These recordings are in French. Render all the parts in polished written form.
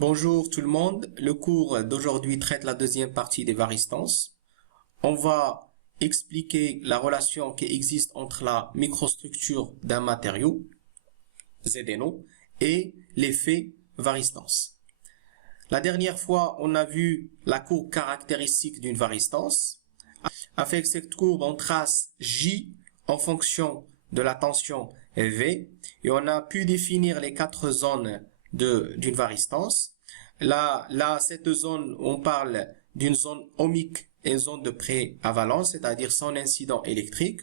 Bonjour tout le monde, le cours d'aujourd'hui traite la deuxième partie des varistances. On va expliquer la relation qui existe entre la microstructure d'un matériau, ZNO, et l'effet varistance. La dernière fois, on a vu la courbe caractéristique d'une varistance. Avec cette courbe, on trace J en fonction de la tension V et on a pu définir les quatre zones d'une varistance. Là, cette zone, on parle d'une zone ohmique et zone de préavalence, c'est-à-dire sans incident électrique.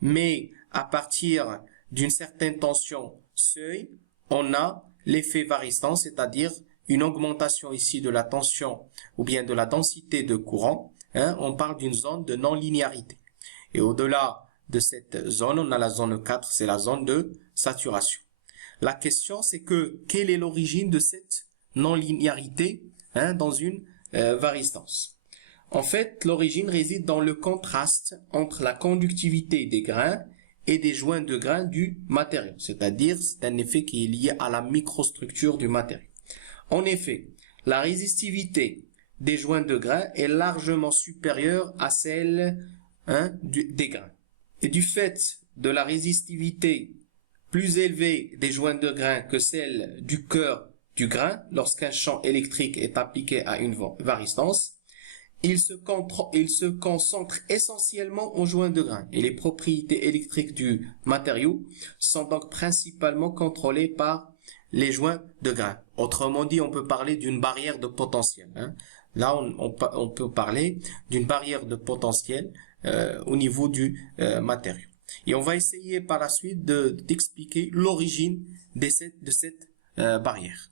Mais à partir d'une certaine tension seuil, on a l'effet varistance, c'est-à-dire une augmentation ici de la tension ou bien de la densité de courant. On parle d'une zone de non-linéarité. Et au-delà de cette zone, on a la zone 4, c'est la zone de saturation. La question, c'est que quelle est l'origine de cette non-linéarité dans une varistance? En fait, l'origine réside dans le contraste entre la conductivité des grains et des joints de grains du matériau. C'est-à-dire, c'est un effet qui est lié à la microstructure du matériau. En effet, la résistivité des joints de grains est largement supérieure à celle des grains. Et du fait de la résistivité plus élevée des joints de grains que celle du cœur du grain, lorsqu'un champ électrique est appliqué à une varistance, il se concentre essentiellement aux joints de grains et les propriétés électriques du matériau sont donc principalement contrôlées par les joints de grains. Autrement dit, on peut parler d'une barrière de potentiel. Là, on peut parler d'une barrière de potentiel au niveau du matériau. Et on va essayer par la suite d'expliquer l'origine de cette barrière.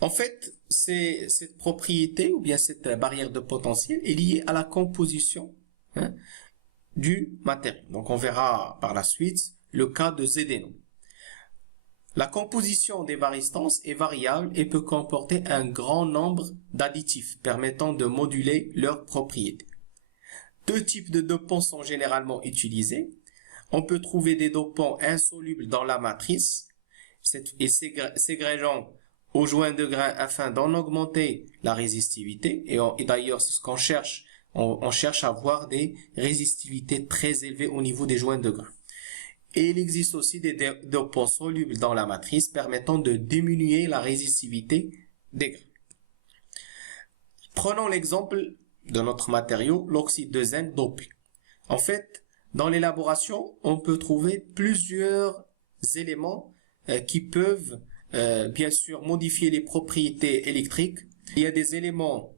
En fait, cette propriété ou bien cette barrière de potentiel est liée à la composition du matériau. Donc, on verra par la suite le cas de ZNO. La composition des varistances est variable et peut comporter un grand nombre d'additifs permettant de moduler leurs propriétés. Deux types de dopants sont généralement utilisés. On peut trouver des dopants insolubles dans la matrice et ségrégeant aux joints de grains afin d'en augmenter la résistivité. Et d'ailleurs, c'est ce qu'on cherche. On cherche à avoir des résistivités très élevées au niveau des joints de grains. Et il existe aussi des dopants solubles dans la matrice permettant de diminuer la résistivité des grains. Prenons l'exemple de notre matériau, l'oxyde de zinc dopé. En fait, dans l'élaboration, on peut trouver plusieurs éléments qui peuvent bien sûr modifier les propriétés électriques. Il y a des éléments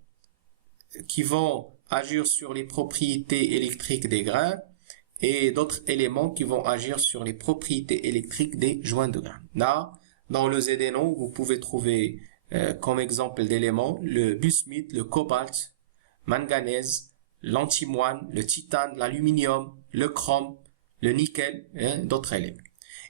qui vont agir sur les propriétés électriques des grains et d'autres éléments qui vont agir sur les propriétés électriques des joints de grains. Là, dans le ZNO, vous pouvez trouver comme exemple d'éléments le bismuth, le cobalt, manganèse, l'antimoine, le titane, l'aluminium, le chrome, le nickel et d'autres éléments.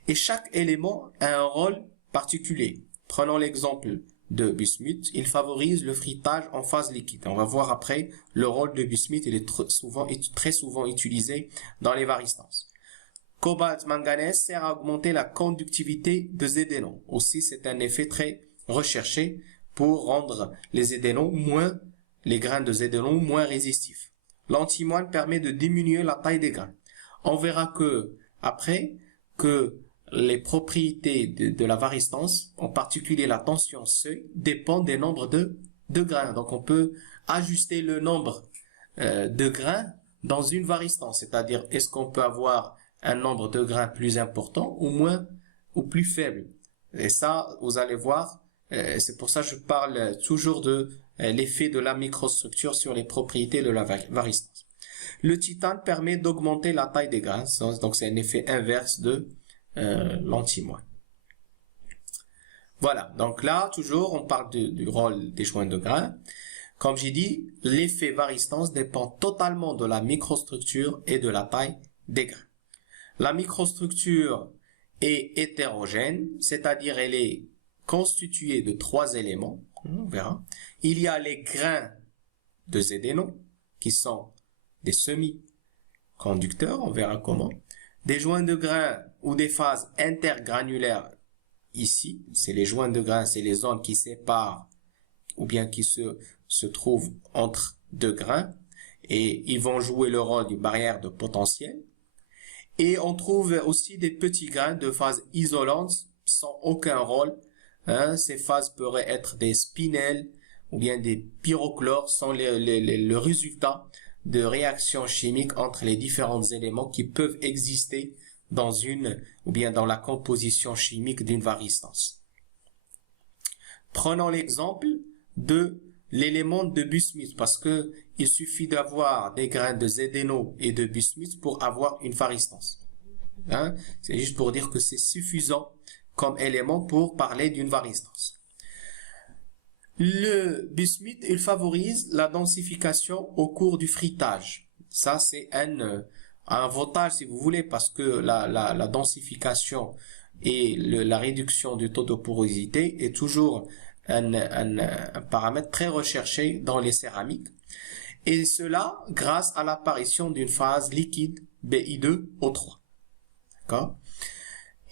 Et chaque élément a un rôle particulier. Prenons l'exemple de bismuth, il favorise le frittage en phase liquide. On va voir après le rôle de bismuth, il est très souvent utilisé dans les varistances. Cobalt manganèse sert à augmenter la conductivité de ZNO. Aussi, c'est un effet très recherché pour rendre les grains de ZNO moins résistifs. L'antimoine permet de diminuer la taille des grains. On verra après que les propriétés de la varistance, en particulier la tension seuil, dépendent des nombres de grains. Donc on peut ajuster le nombre de grains dans une varistance, c'est-à-dire est-ce qu'on peut avoir un nombre de grains plus important ou moins ou plus faible. Et ça, vous allez voir, c'est pour ça que je parle toujours de l'effet de la microstructure sur les propriétés de la varistance. Le titane permet d'augmenter la taille des grains, donc c'est un effet inverse de l'antimoine. Voilà, donc là, toujours, on parle du rôle des joints de grains. Comme j'ai dit, l'effet varistance dépend totalement de la microstructure et de la taille des grains. La microstructure est hétérogène, c'est-à-dire elle est constituée de trois éléments, on verra. Il y a les grains de ZNO, qui sont des semi-conducteurs, on verra comment. Des joints de grains ou des phases intergranulaires ici, c'est les joints de grains, c'est les zones qui séparent ou bien qui se trouvent entre deux grains et ils vont jouer le rôle d'une barrière de potentiel. Et on trouve aussi des petits grains de phases isolantes sans aucun rôle. Ces phases pourraient être des spinels ou bien des pyrochlores, sont le résultat de réactions chimiques entre les différents éléments qui peuvent exister dans une ou bien dans la composition chimique d'une varistance. Prenons l'exemple de l'élément de bismuth parce que il suffit d'avoir des grains de zédéno et de bismuth pour avoir une varistance. C'est juste pour dire que c'est suffisant comme élément pour parler d'une varistance. Le bismuth, il favorise la densification au cours du fritage. Ça, c'est un avantage, si vous voulez, parce que la densification et la réduction du taux de porosité est toujours un paramètre très recherché dans les céramiques. Et cela grâce à l'apparition d'une phase liquide Bi2O3. D'accord ?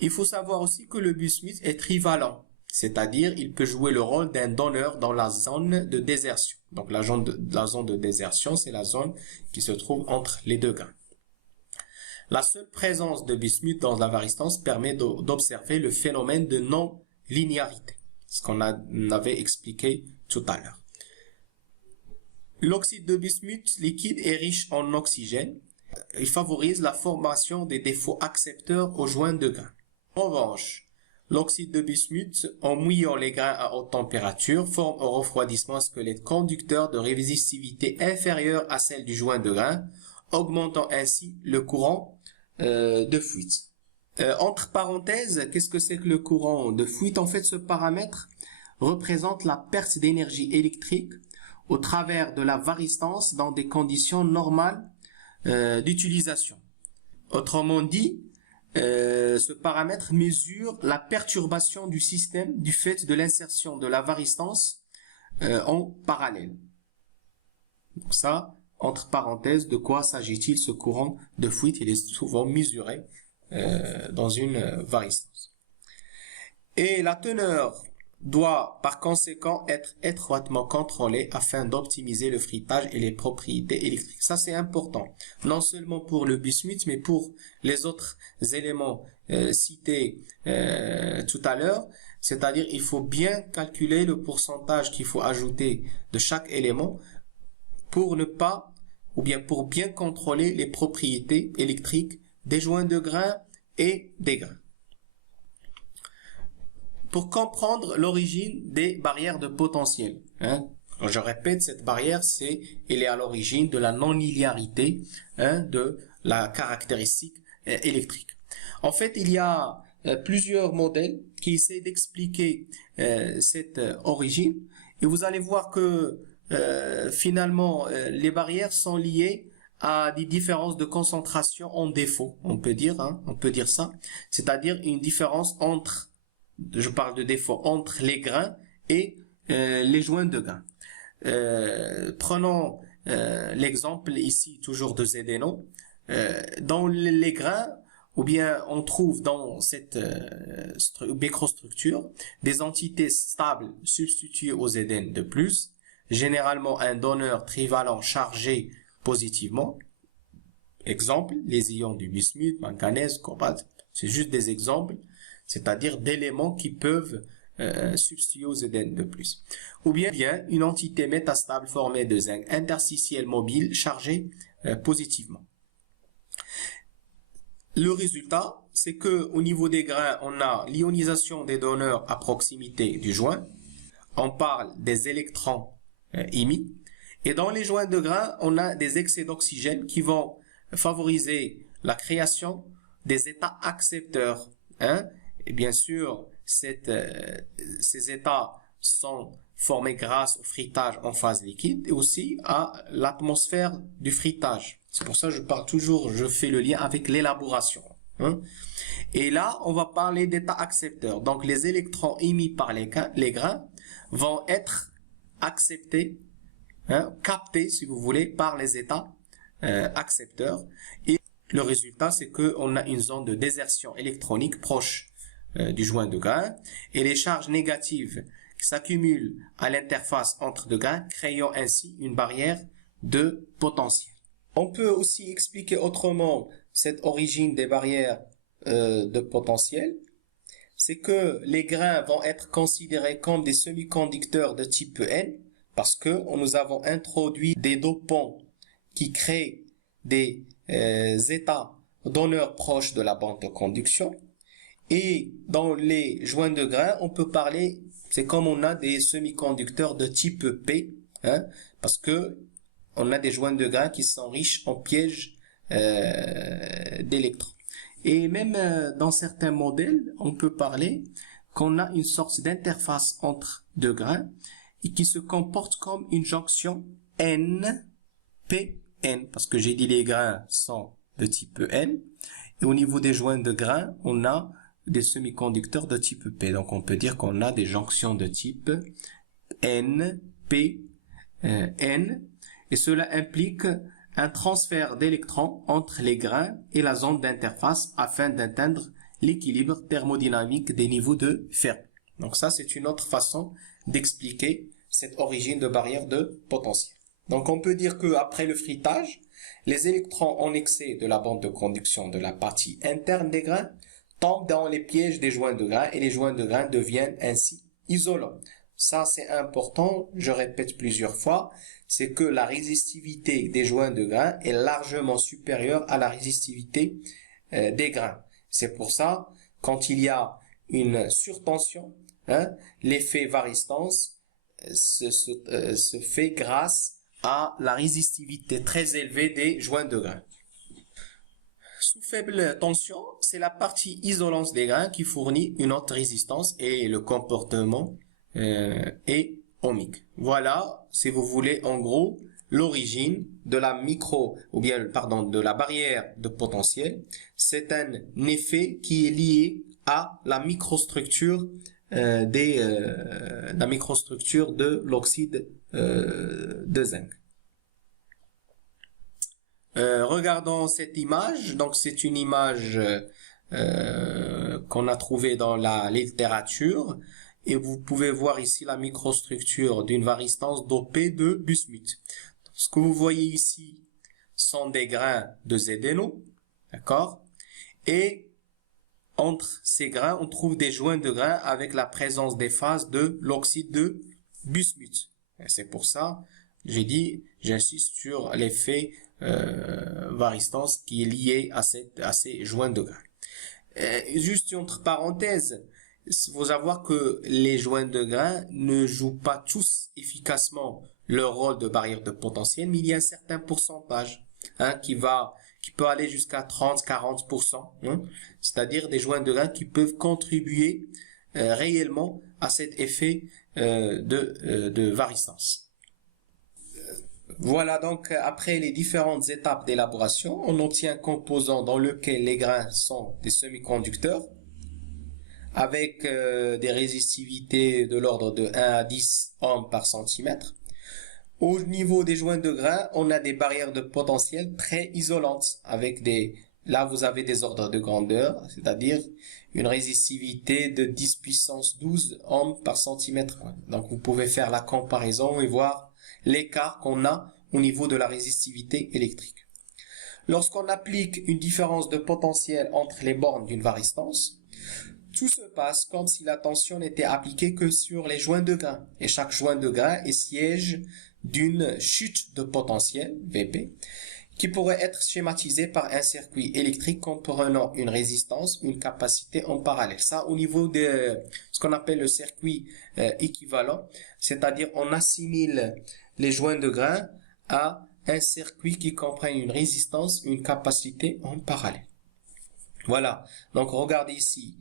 Il faut savoir aussi que le bismuth est trivalent. C'est-à-dire, il peut jouer le rôle d'un donneur dans la zone de désertion. Donc, la zone de désertion, c'est la zone qui se trouve entre les deux grains. La seule présence de bismuth dans la varistance permet d'observer le phénomène de non-linéarité, ce qu'on avait expliqué tout à l'heure. L'oxyde de bismuth liquide est riche en oxygène. Il favorise la formation des défauts accepteurs aux joints de grains. En revanche, l'oxyde de bismuth, en mouillant les grains à haute température, forme au refroidissement un squelette conducteur de résistivité inférieure à celle du joint de grain, augmentant ainsi le courant de fuite. Entre parenthèses, qu'est-ce que c'est que le courant de fuite? En fait, ce paramètre représente la perte d'énergie électrique au travers de la varistance dans des conditions normales d'utilisation. Autrement dit, ce paramètre mesure la perturbation du système du fait de l'insertion de la varistance en parallèle. Donc ça, entre parenthèses, de quoi s'agit-il ce courant de fuite? Il est souvent mesuré dans une varistance. Et la teneur doit par conséquent être étroitement contrôlée afin d'optimiser le fritage et les propriétés électriques. Ça, c'est important, non seulement pour le bismuth, mais pour les autres éléments cités tout à l'heure. C'est-à-dire, il faut bien calculer le pourcentage qu'il faut ajouter de chaque élément pour ne pas, ou bien pour bien contrôler les propriétés électriques des joints de grains et des grains. Pour comprendre l'origine des barrières de potentiel. Je répète, cette barrière, elle est à l'origine de la non-linéarité de la caractéristique électrique. En fait, il y a plusieurs modèles qui essaient d'expliquer cette origine. Et vous allez voir que finalement, les barrières sont liées à des différences de concentration en défaut, on peut dire ça. C'est-à-dire une différence entre, je parle de défaut, entre les grains et les joints de grains. Prenons l'exemple ici toujours de zédéno. Dans les grains, ou bien on trouve dans cette microstructure des entités stables substituées au Zn de plus, généralement un donneur trivalent chargé positivement. Exemple, les ions du bismuth, manganèse, cobalt, c'est juste des exemples, c'est-à-dire d'éléments qui peuvent substituer au Zn de plus. Ou bien une entité métastable formée de zinc interstitiel mobile chargé positivement. Le résultat, c'est que au niveau des grains, on a l'ionisation des donneurs à proximité du joint. On parle des électrons émis. Et dans les joints de grains, on a des excès d'oxygène qui vont favoriser la création des états accepteurs. Et bien sûr, ces états sont formés grâce au fritage en phase liquide et aussi à l'atmosphère du fritage. C'est pour ça que je fais le lien avec l'élaboration. Et là, on va parler d'états accepteurs. Donc, les électrons émis par les grains vont être acceptés, captés, si vous voulez, par les états accepteurs. Et le résultat, c'est qu'on a une zone de désertion électronique proche du joint de grain et les charges négatives qui s'accumulent à l'interface entre deux grains, créant ainsi une barrière de potentiel. On peut aussi expliquer autrement cette origine des barrières de potentiel. C'est que les grains vont être considérés comme des semi-conducteurs de type N parce que nous avons introduit des dopants qui créent des états donneurs proches de la bande de conduction. Et dans les joints de grains, on peut parler, c'est comme on a des semi-conducteurs de type P, parce que on a des joints de grains qui sont riches en pièges d'électrons. Et même dans certains modèles, on peut parler qu'on a une sorte d'interface entre deux grains et qui se comporte comme une jonction N-P-N, parce que j'ai dit les grains sont de type N. Et au niveau des joints de grains, on a des semi-conducteurs de type P. Donc on peut dire qu'on a des jonctions de type N, P, N. Et cela implique un transfert d'électrons entre les grains et la zone d'interface afin d'atteindre l'équilibre thermodynamique des niveaux de Fermi. Donc ça, c'est une autre façon d'expliquer cette origine de barrière de potentiel. Donc on peut dire qu'après le frittage, les électrons en excès de la bande de conduction de la partie interne des grains tombent dans les pièges des joints de grains et les joints de grains deviennent ainsi isolants. Ça, c'est important, je répète plusieurs fois, c'est que la résistivité des joints de grains est largement supérieure à la résistivité des grains. C'est pour ça, quand il y a une surtension, l'effet varistance se fait grâce à la résistivité très élevée des joints de grains. Sous faible tension, c'est la partie isolante des grains qui fournit une haute résistance et le comportement est ohmique. Voilà, si vous voulez, en gros, l'origine de la de la barrière de potentiel. C'est un effet qui est lié à la microstructure de l'oxyde de zinc. Regardons cette image. Donc c'est une image qu'on a trouvée dans la littérature. Et vous pouvez voir ici la microstructure d'une varistance dopée de bismuth. Ce que vous voyez ici sont des grains de ZNO, d'accord? Et entre ces grains, on trouve des joints de grains avec la présence des phases de l'oxyde de bismuth. Et c'est pour ça, j'insiste sur l'effet varistance qui est lié à ces joints de grains. Juste entre parenthèses, il faut savoir que les joints de grains ne jouent pas tous efficacement leur rôle de barrière de potentiel, mais il y a un certain pourcentage qui peut aller jusqu'à 30-40%, c'est-à-dire des joints de grains qui peuvent contribuer réellement à cet effet de varistance. Voilà donc après les différentes étapes d'élaboration, on obtient un composant dans lequel les grains sont des semi-conducteurs avec des résistivités de l'ordre de 1 à 10 ohms par centimètre. Au niveau des joints de grains, on a des barrières de potentiel très isolantes là vous avez des ordres de grandeur, c'est-à-dire une résistivité de 10 puissance 12 ohms par centimètre. Donc vous pouvez faire la comparaison et voir l'écart qu'on a au niveau de la résistivité électrique. Lorsqu'on applique une différence de potentiel entre les bornes d'une varistance, tout se passe comme si la tension n'était appliquée que sur les joints de grains. Et chaque joint de grain est siège d'une chute de potentiel, Vp, qui pourrait être schématisée par un circuit électrique comprenant une résistance, une capacité en parallèle. Ça, au niveau de ce qu'on appelle le circuit équivalent, c'est-à-dire on assimile les joints de grains à un circuit qui comprend une résistance, une capacité en parallèle. Voilà, donc regardez ici.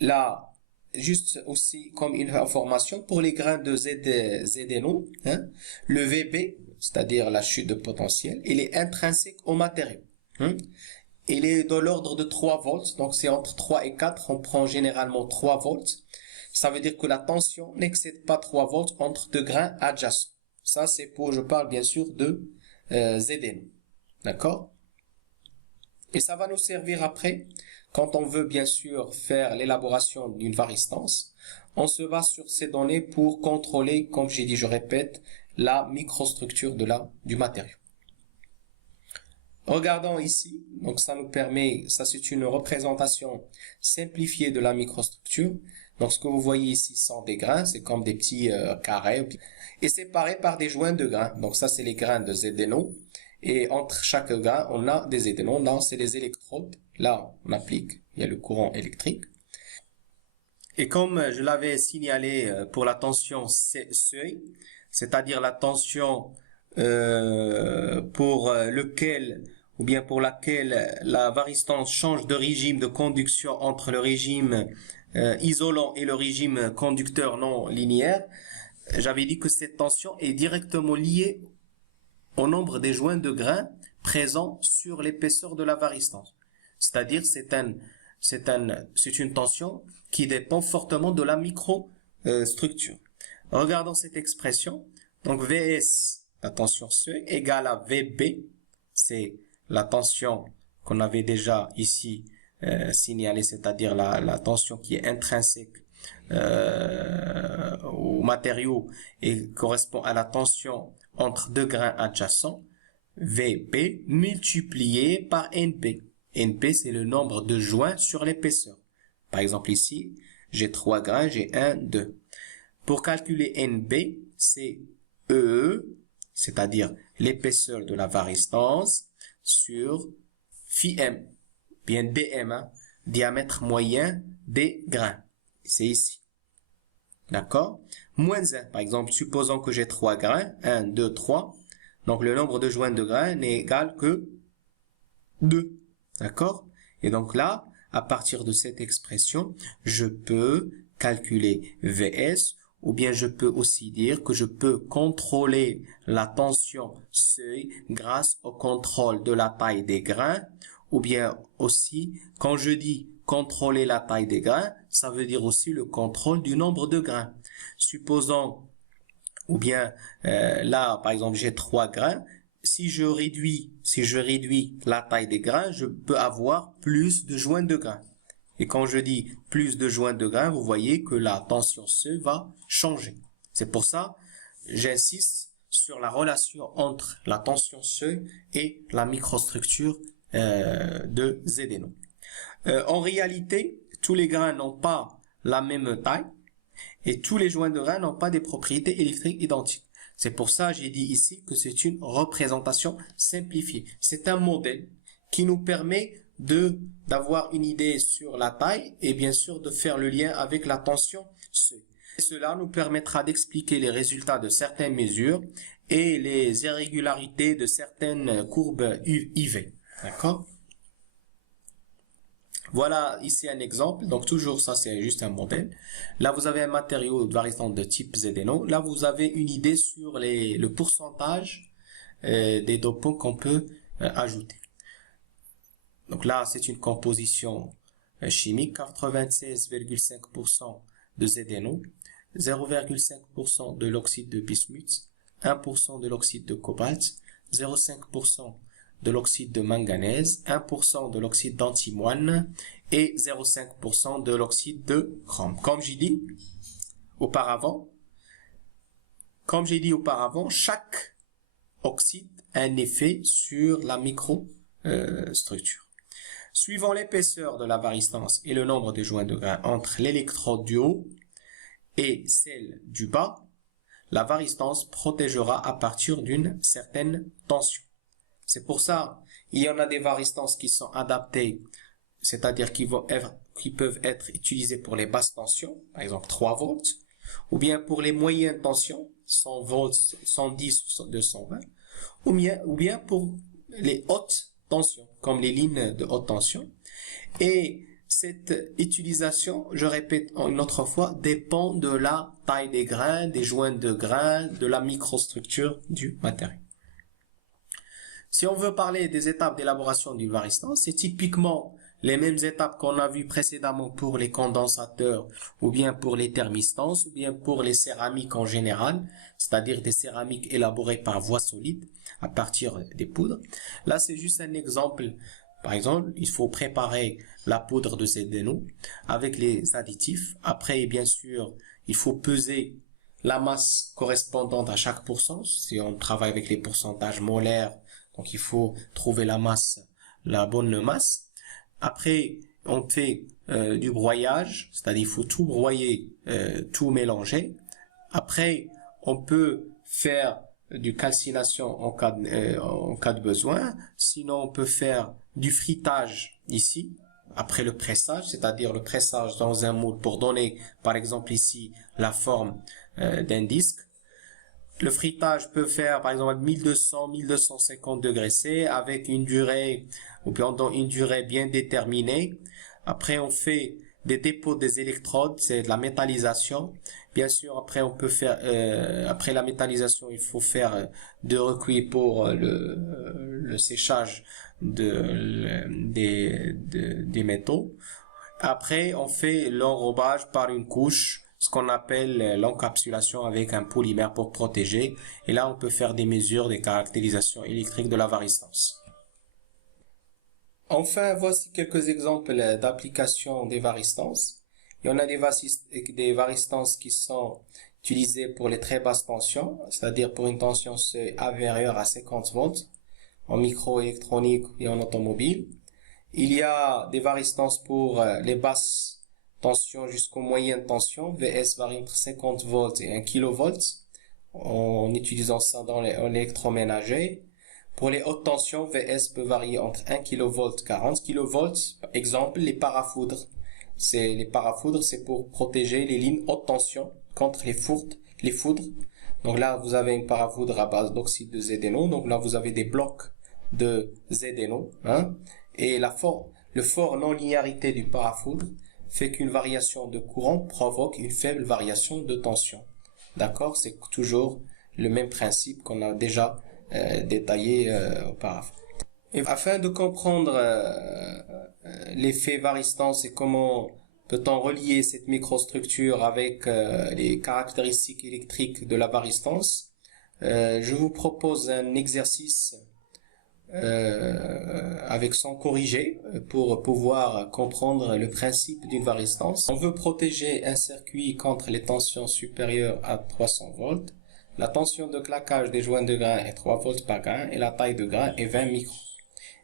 Là, juste aussi comme une information, pour les grains de ZNO, le VB, c'est-à-dire la chute de potentiel, il est intrinsèque au matériau. Il est de l'ordre de 3 volts, donc c'est entre 3 et 4, on prend généralement 3 volts. Ça veut dire que la tension n'excède pas 3 volts entre deux grains adjacents. Ça, c'est je parle bien sûr de ZNO. D'accord? Et ça va nous servir après quand on veut bien sûr faire l'élaboration d'une varistance, on se base sur ces données pour contrôler, comme j'ai dit, je répète, la microstructure du matériau. Regardons ici, donc ça nous permet, ça c'est une représentation simplifiée de la microstructure. Donc ce que vous voyez ici sont des grains, c'est comme des petits carrés, et séparés par des joints de grains. Donc ça c'est les grains de ZNO, et entre chaque grain on a des ZNO, là c'est les électrodes, là on applique, il y a le courant électrique. Et comme je l'avais signalé pour la tension seuil, c'est-à-dire la tension pour lequel ou bien pour laquelle la varistance change de régime de conduction entre le régime isolant et le régime conducteur non linéaire, j'avais dit que cette tension est directement liée au nombre des joints de grains présents sur l'épaisseur de la varistance. C'est-à-dire c'est une tension qui dépend fortement de la microstructure. Regardons cette expression. Donc Vs, la tension seuil, égale à Vb, c'est la tension qu'on avait déjà ici signalée, c'est-à-dire la tension qui est intrinsèque au matériau et correspond à la tension entre deux grains adjacents, Vb multiplié par Nb. Nb, c'est le nombre de joints sur l'épaisseur. Par exemple ici, j'ai 3 grains, j'ai 1, 2. Pour calculer Nb, c'est E, c'est-à-dire l'épaisseur de la varistance, sur phi m, bien dm, hein, diamètre moyen des grains. C'est ici. D'accord? Moins 1, par exemple, supposons que j'ai 3 grains, 1, 2, 3. Donc le nombre de joints de grains n'est égal que 2. D'accord? Et donc là, à partir de cette expression, je peux calculer Vs, ou bien je peux aussi dire que je peux contrôler la tension seuil grâce au contrôle de la taille des grains, ou bien aussi, quand je dis contrôler la taille des grains, ça veut dire aussi le contrôle du nombre de grains. Supposons, ou bien là, par exemple, j'ai 3 grains, si je réduis la taille des grains, je peux avoir plus de joints de grains. Et quand je dis plus de joints de grains, vous voyez que la tension seuil va changer. C'est pour ça j'insiste sur la relation entre la tension seuil et la microstructure de ZNO. En réalité, tous les grains n'ont pas la même taille et tous les joints de grains n'ont pas des propriétés électriques identiques. C'est pour ça que j'ai dit ici que c'est une représentation simplifiée. C'est un modèle qui nous permet d'avoir une idée sur la taille et bien sûr de faire le lien avec la tension seuil. Et cela nous permettra d'expliquer les résultats de certaines mesures et les irrégularités de certaines courbes IV. D'accord? Voilà ici un exemple. Donc toujours ça c'est juste un modèle. Là vous avez un matériau de varistance de type ZNO. Là vous avez une idée sur le pourcentage des dopants qu'on peut ajouter. Donc là c'est une composition chimique, 96,5% de ZNO, 0,5% de l'oxyde de bismuth, 1% de l'oxyde de cobalt, 0,5% de l'oxyde de manganèse, 1% de l'oxyde d'antimoine et 0,5% de l'oxyde de chrome. Comme j'ai dit auparavant, chaque oxyde a un effet sur la microstructure. Suivant l'épaisseur de la varistance et le nombre de joints de grains entre l'électrode du haut et celle du bas, la varistance protégera à partir d'une certaine tension. C'est pour ça il y en a des varistances qui sont adaptées, c'est-à-dire qui peuvent être utilisées pour les basses tensions, par exemple 3 volts, ou bien pour les moyennes tensions, 100 volts, 110 ou 220, ou bien pour les hautes tensions, comme les lignes de haute tension. Et cette utilisation, je répète une autre fois, dépend de la taille des grains, des joints de grains, de la microstructure du matériau. Si on veut parler des étapes d'élaboration d'une varistance, c'est typiquement les mêmes étapes qu'on a vues précédemment pour les condensateurs, ou bien pour les thermistances, ou bien pour les céramiques en général, c'est-à-dire des céramiques élaborées par voie solide, à partir des poudres. Là, c'est juste un exemple Par exemple, il faut préparer la poudre de Zdeno avec les additifs. Après, bien sûr, il faut peser la masse correspondante à chaque pourcent. Si on travaille avec les pourcentages molaires, donc il faut trouver la masse, la bonne masse. Après, on fait du broyage, c'est-à-dire il faut tout broyer, tout mélanger. Après, on peut faire du calcination en cas de besoin. Sinon, on peut faire du fritage ici, après le pressage, c'est-à-dire le pressage dans un moule pour donner, par exemple ici, la forme d'un disque. Le fritage peut faire, par exemple, 1200-1250 degrés C avec une durée, ou pendant une durée bien déterminée. Après, on fait des dépôts des électrodes, c'est de la métallisation. Bien sûr, après on peut faire, après la métallisation, il faut faire de recuit pour le séchage des métaux. Après, on fait l'enrobage par une couche, ce qu'on appelle l'encapsulation avec un polymère pour protéger. Et là, on peut faire des mesures des caractérisations électriques de la varistance. Enfin, voici quelques exemples d'application des varistances. Il y en a des varistances qui sont utilisées pour les très basses tensions, c'est-à-dire pour une tension inférieure à 50 volts, en microélectronique et en automobile. Il y a des varistances pour les basses tensions jusqu'aux moyennes tensions. VS varie entre 50 volts et 1 kV, en utilisant ça dans l'électroménager. Pour les hautes tensions, VS peut varier entre 1 kV et 40 kV. Exemple, les parafoudres. Les parafoudres, c'est pour protéger les lignes haute tension contre les foudres. Donc là, vous avez une parafoudre à base d'oxyde de Zdeno. Donc là, vous avez des blocs de Zdeno. Et le fort non-linéarité du parafoudre fait qu'une variation de courant provoque une faible variation de tension. D'accord? C'est toujours le même principe qu'on a déjà détaillé auparavant. Et afin de comprendre l'effet varistance et comment peut-on relier cette microstructure avec les caractéristiques électriques de la varistance, je vous propose un exercice avec son corrigé pour pouvoir comprendre le principe d'une varistance. On veut protéger un circuit contre les tensions supérieures à 300 volts. La tension de claquage des joints de grain est 3 volts par grain et la taille de grain est 20 microns.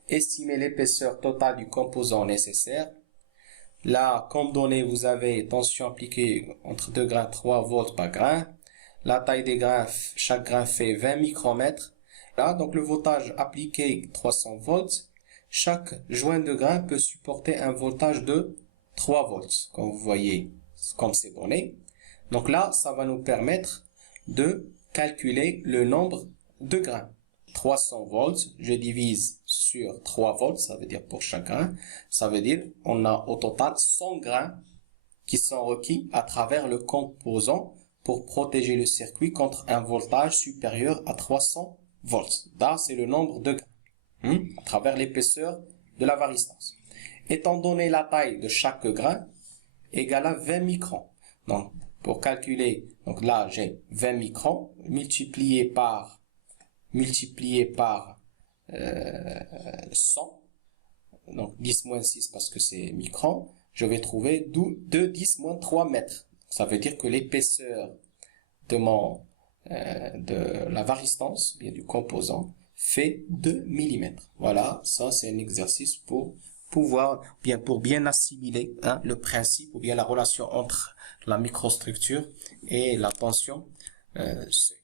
Estimez l'épaisseur totale du composant nécessaire. Là, comme donné, vous avez tension appliquée entre 2 grains 3 volts par grain. La taille des grains, chaque grain fait 20 micromètres. Là, donc le voltage appliqué 300 volts. Chaque joint de grain peut supporter un voltage de 3 volts, comme vous voyez, comme c'est donné. Donc là, ça va nous permettre de calculer le nombre de grains. 300 volts, je divise sur 3 volts, ça veut dire pour chaque grain. Ça veut dire on a au total 100 grains qui sont requis à travers le composant pour protéger le circuit contre un voltage supérieur à 300 volts. Là, c'est le nombre de grains à travers l'épaisseur de la varistance. Étant donné la taille de chaque grain égale à 20 microns. Donc, pour calculer, donc là, j'ai 20 microns multiplié par 100, donc 10 moins 6 parce que c'est microns, je vais trouver 2 10 moins 3 mètres. Ça veut dire que l'épaisseur de la varistance, bien du composant, fait 2 mm. Voilà, ça c'est un exercice pour bien assimiler le principe ou bien la relation entre la microstructure et la tension C.